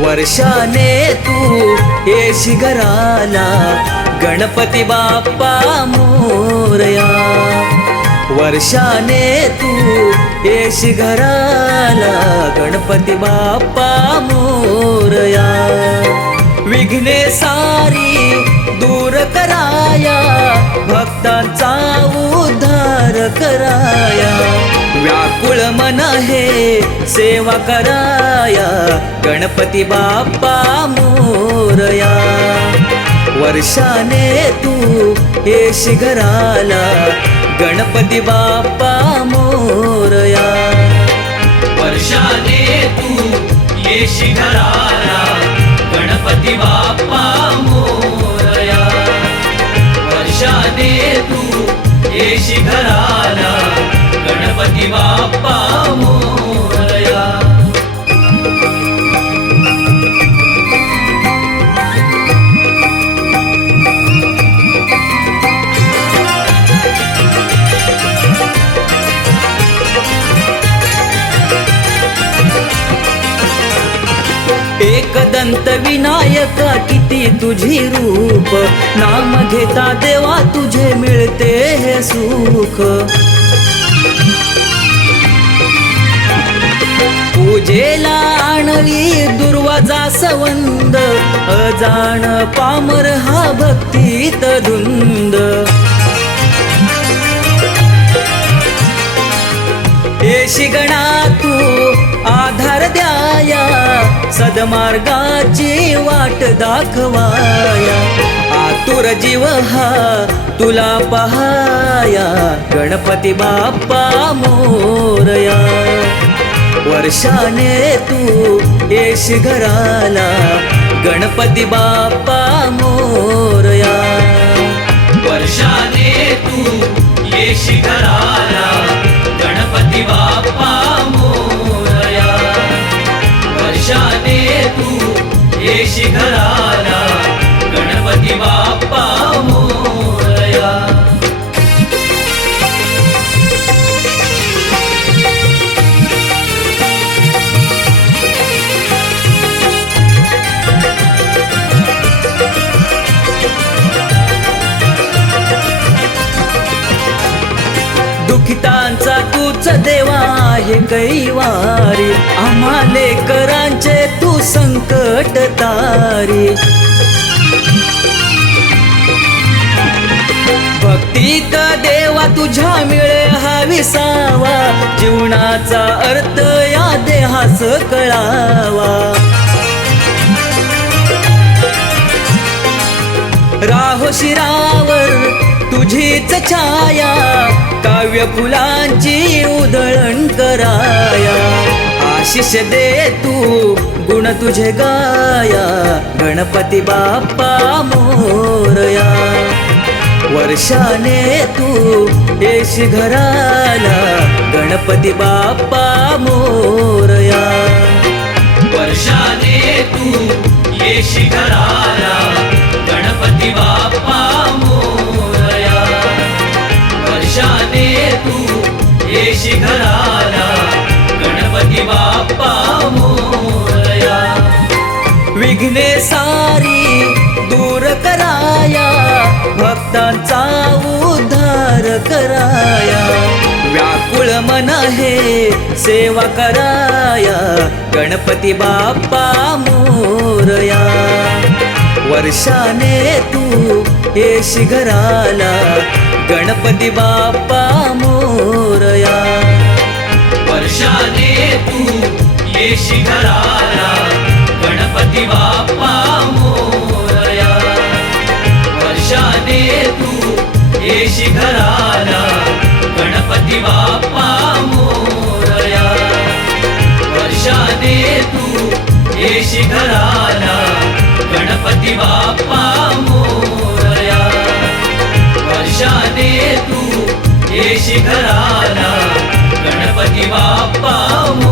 वर्षाने तू येशी घराला. गणपती बाप्पा मोरया. वर्षाने तू येशी घराला. गणपती बाप्पा मोरया. विघ्ने सारी दूर कराया भक्तांचा उद्धार कराया. व्याकुळ मन हे सेवा कराया गणपती बाप्पा मोरया. वर्षाने तू येश घराला गणपती बाप्पा मोरया. वर्षाने तू येशी घराला बाप्पा मोरया एकदंत विनायका किती तुझी रूप नाम घेता देवा तुझे मिळते हे सुख। जेला आणली दुर्वाजा सवंद अजाण पामर हा भक्तीत धुंद. शिगणा गणा तू आधार द्याया सदमार्गाची वाट दाखवाया. आतुर जीव हा तुला पहाया गणपती बाप्पा मोरया. वर्षाने तू येश घराला गणपती बाप्पा मोरया. वर्षाने तू येश घराला गणपती बाप्पा मोरया. वर्षाने तू येश घराला तूच देवा आहे कैवारी. आम्हाले करांचे तू संकट तारी. भक्तीत देवा तुझ्या मिळे हा विसावा. जीवनाचा अर्थ या देहास कळावा. राहो शिरावर तुझीच छाया काव्य फुलांची उधळण कराया. आशिष दे तू गुण तुझे गाया गणपती बाप्पा मोरया. वर्षाने तू येश घराला गणपती बाप्पा मोरया. वर्षाने तू येश घराला शिखराला गणपती बाप्पा मोरया. विघ्ने सारी दूर कराया भक्तांचा उद्धार कराया. व्याकुळ मन हे सेवा कराया गणपती बाप्पा मोरया. वर्षाने तू येश घराला गणपती बाप्पा मोरया ये शिखराला गणपती बाप्पा मोरया. वर्षाने तू ये शिखराला गणपती बाप्पा मोरया. वर्षाने तू ये शिखराला गणपती बाप्पा मोरया. वर्षाने तू ये शिखराला పతి వాప్పాము